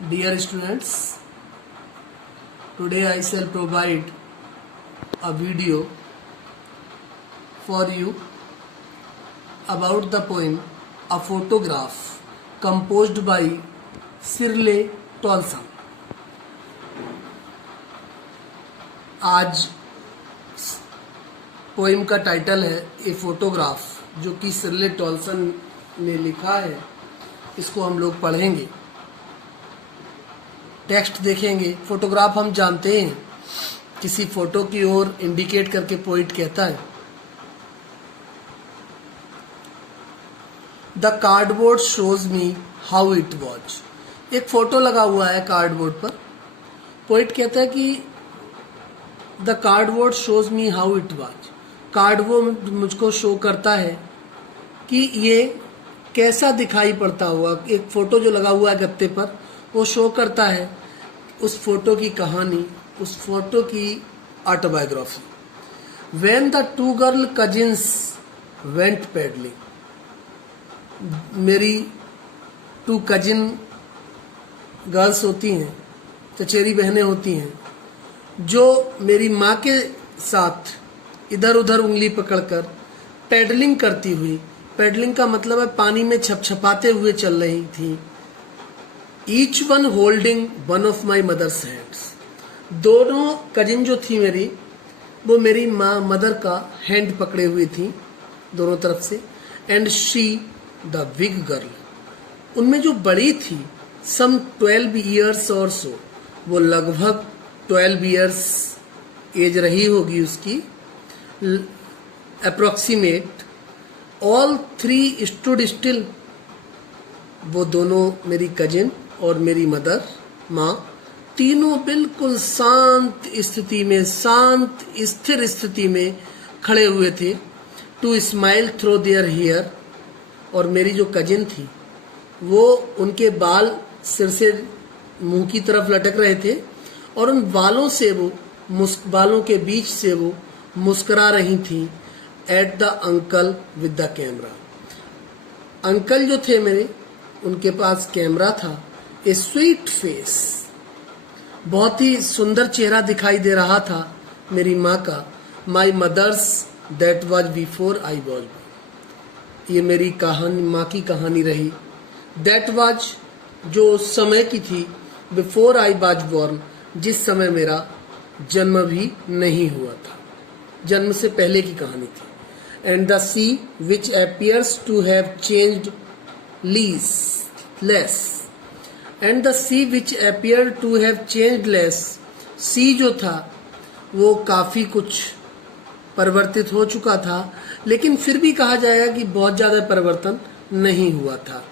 Dear students, today I shall provide a video for you about the poem A Photograph composed by Shirley Tolson. आज poem का title है a photograph, जो कि शिर्ले Toulson ने लिखा है। इसको हम लोग पढ़ेंगे, टेक्स्ट देखेंगे। फोटोग्राफ हम जानते हैं, किसी फोटो की ओर इंडिकेट करके पोइट कहता है। The cardboard shows me how it was. एक फोटो लगा हुआ है कार्डबोर्ड पर। पोइट कहता है कि the cardboard shows me how it was. Cardboard मुझको शो करता है कि ये कैसा दिखाई पड़ता हुआ। एक फोटो जो लगा हुआ है गत्ते पर, वो शो करता है उस फोटो की कहानी, उस फोटो की autobiography. When the two girl cousins went pedalling. मेरी टू कजिन गर्ल्स होती हैं, चचेरी बहनें होती हैं, जो मेरी माँ के साथ इधर उधर उंगली पकड़कर पेडलिंग करती हुई, पेडलिंग का मतलब है पानी में छपछपाते हुए चल रही थी। Each one holding one of my mother's hands. दोनों कजिन जो थी मेरी, वो मेरी माँ मदर का हैंड पकड़े हुई थी दोनों तरफ से। And she the big girl, उनमें जो बड़ी थी, सम 12 ईयर्स और सो, वो लगभग 12 ईयर्स एज रही होगी उसकी, approximate. All three stood still. वो दोनों मेरी कजिन और मेरी मदर, माँ, तीनों बिल्कुल शांत स्थिति में, शांत स्थिर स्थिति में खड़े हुए थे। To smile through their hair. और मेरी जो कजिन थी, वो उनके बाल सिर से मुंह की तरफ लटक रहे थे, और उन बालों से वो बालों के बीच से वो मुस्कुरा रही थी। At the uncle with the camera. Uncle जो थे मेरे, उनके पास कैमरा था। ए स्वीट फेस, बहुत ही सुंदर चेहरा दिखाई दे रहा था मेरी माँ का। My mother's that was before I was. ये मेरी कहानी, माँ की कहानी रही। दैट वॉज, जो समय की थी, बिफोर आई वॉज बॉर्न, जिस समय मेरा जन्म भी नहीं हुआ था, जन्म से पहले की कहानी थी। And the sea which appears to have changed less. And the sea which appeared to have changed less. Sea जो था वो काफी कुछ परिवर्तित हो चुका था, लेकिन फिर भी कहा जाएगा कि बहुत ज्यादा परिवर्तन नहीं हुआ था।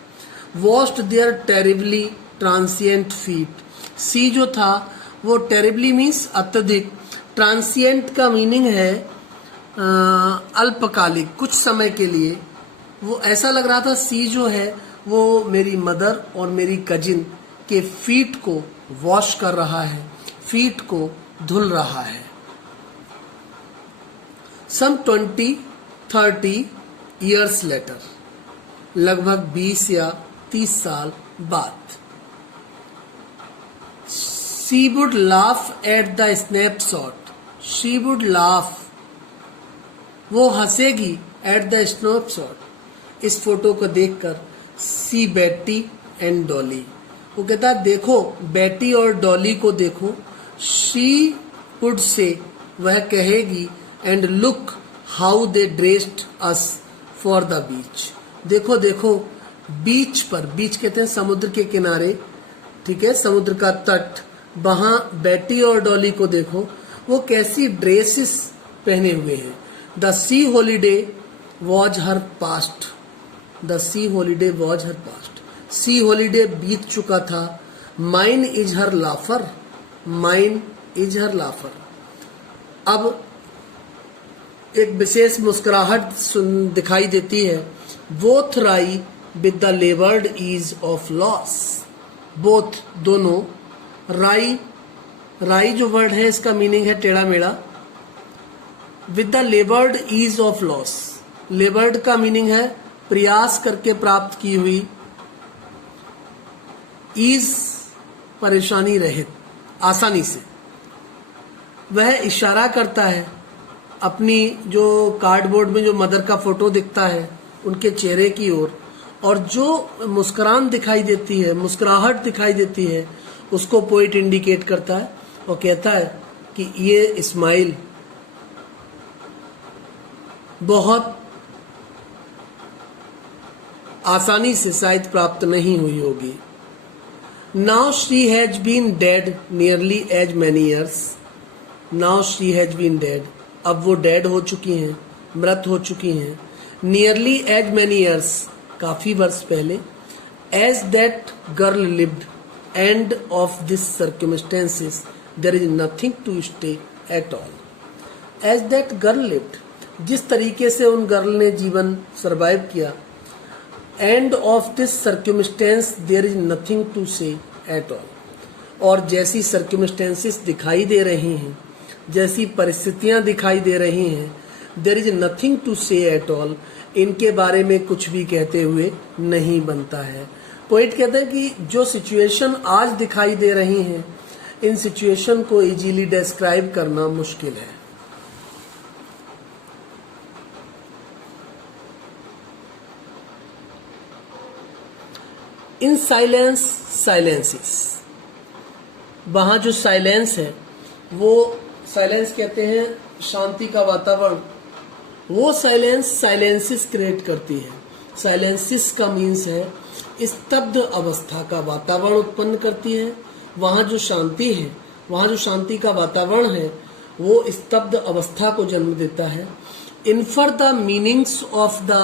वॉस्ट देयर टेरिबली ट्रांसिएंट फीट। सी जो था वो टेरिबली मीन्स अत्यधिक, ट्रांसिएंट का मीनिंग है अल्पकालिक, कुछ समय के लिए। वो ऐसा लग रहा था सी जो है वो मेरी मदर और मेरी कजिन के फीट को वॉश कर रहा है, फीट को धुल रहा है। सम 20-30 ईयर्स लेटर, लगभग 20 या 30 साल बाद। She would laugh at the snapshot. She would laugh, वो हंसेगी। at the snapshot, इस फोटो को देखकर। See बेटी एंड डॉली, वो कहता है देखो बेटी और डॉली को देखो। She would say, वह कहेगी। and look how they dressed us for the beach. देखो देखो बीच पर, बीच कहते हैं समुद्र के किनारे, ठीक है, समुद्र का तट, वहां बेटी और डॉली को देखो, वो कैसी ड्रेसेस पहने हुए हैं। The sea holiday was her past. The sea holiday was her past. Sea holiday बीत चुका था। Mine is her laughter. Mine is her laughter. अब एक विशेष मुस्कुराहट दिखाई देती है। Both wry with the laboured ease of loss. Both, दोनों। राई, राई जो वर्ड है इसका मीनिंग है टेढ़ा मेढ़ा। With the laboured ease of loss. Laboured का मीनिंग है प्रयास करके प्राप्त की हुई। ईज परेशानी रहित, आसानी से। वह इशारा करता है अपनी जो कार्डबोर्ड में जो मदर का फोटो दिखता है उनके चेहरे की ओर, और जो मुस्कुराहट दिखाई देती है, मुस्कुराहट दिखाई देती है, उसको पोइट इंडिकेट करता है और कहता है कि ये स्माइल बहुत आसानी से शायद प्राप्त नहीं हुई होगी। Now she has been dead nearly as many years. Now she has been dead, अब वो डेड हो चुकी हैं, मृत हो चुकी हैं। नियरली एज मैनी ईयर्स, काफी वर्ष पहले। As that girl lived and of this circumstances there is nothing to stay at all. As that girl lived, जिस तरीके से उन गर्ल ने जीवन सरवाइव किया, and of this circumstance there is nothing to say at all, और जैसी सर्क्यूमिस्टेंसेस दिखाई दे रही हैं, जैसी परिस्थितियां दिखाई दे रही हैं, there is nothing to say at all, इनके बारे में कुछ भी कहते हुए नहीं बनता है। पोइट कहते हैं कि जो सिचुएशन आज दिखाई दे रही हैं, इन सिचुएशन को इजीली डिस्क्राइब करना मुश्किल है। इन साइलेंस साइलेंसिस, वहां जो साइलेंस है वो साइलेंस कहते हैं शांति का वातावरण, वो साइलेंस साइलेंसिस क्रिएट करती है। साइलेंसिस का मीन्स है स्तब्ध अवस्था का वातावरण उत्पन्न करती है। वहां जो शांति है, वहां जो शांति का वातावरण है, वो स्तब्ध अवस्था को जन्म देता है। Infer the meanings of the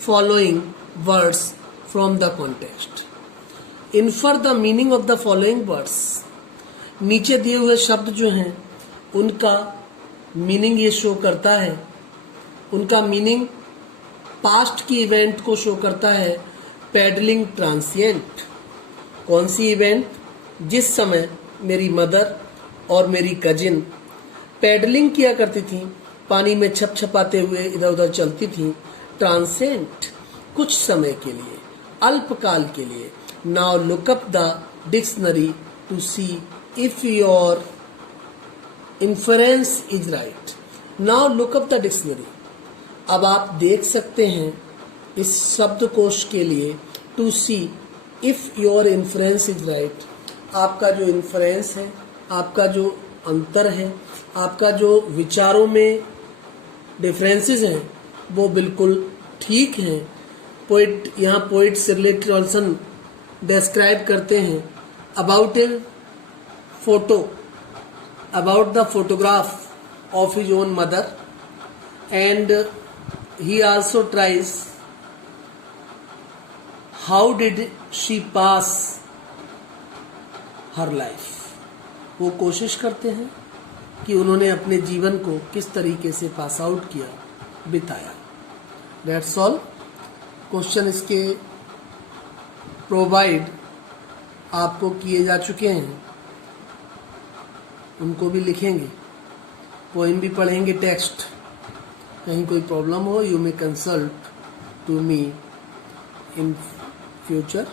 following words from the context. Infer the meaning of the following words, नीचे दिए हुए शब्द जो हैं उनका मीनिंग ये शो करता है। उनका मीनिंग पास्ट की इवेंट को शो करता है। पैडलिंग ट्रांसिएंट, कौन सी इवेंट? जिस समय मेरी मदर और मेरी कजिन पैडलिंग किया करती थी, पानी में छपछपाते हुए इधर उधर चलती थी। ट्रांसिएंट, कुछ समय के लिए, अल्पकाल के लिए। Now look up the dictionary to see if your inference is right. Now look up the dictionary, अब आप देख सकते हैं इस शब्दकोश के लिए to see if your inference is right. आपका जो इन्फरेंस है, आपका जो अंतर है, आपका जो विचारों में डिफरेंसेस हैं, वो बिल्कुल ठीक हैं। पोइट, यहाँ पोइट सिरले टॉल्सन डिस्क्राइब करते हैं about A photo, about the photograph of his own mother, and he also tries how did she pass her life। वो कोशिश करते हैं कि उन्होंने अपने जीवन को किस तरीके से पास आउट किया, बिताया। That's all। क्वेश्चन इसके प्रोवाइड आपको किए जा चुके हैं, उनको भी लिखेंगे, पोइम भी पढ़ेंगे, टेक्स्ट। कहीं कोई प्रॉब्लम हो, you may consult to me in future.